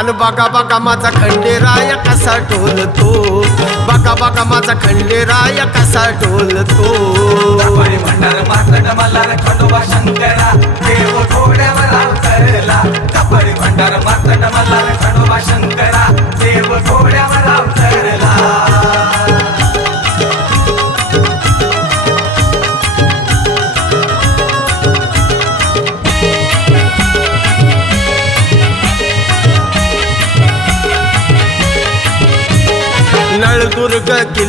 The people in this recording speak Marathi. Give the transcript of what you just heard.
अन बघा बघा माझा खंडेराय कसा डोलतो, बघा बघा माझा खंडेराय कसा डोलतो. दपाडी भंडार मातड मल्हार खंडोबा शंकरा देव घोड्यावर अवतरला. दपाडी भंडार मातड मल्हार खंडोबा शंकरा देव घोड्यावर अवतरला. नळदुर्ग किल्ला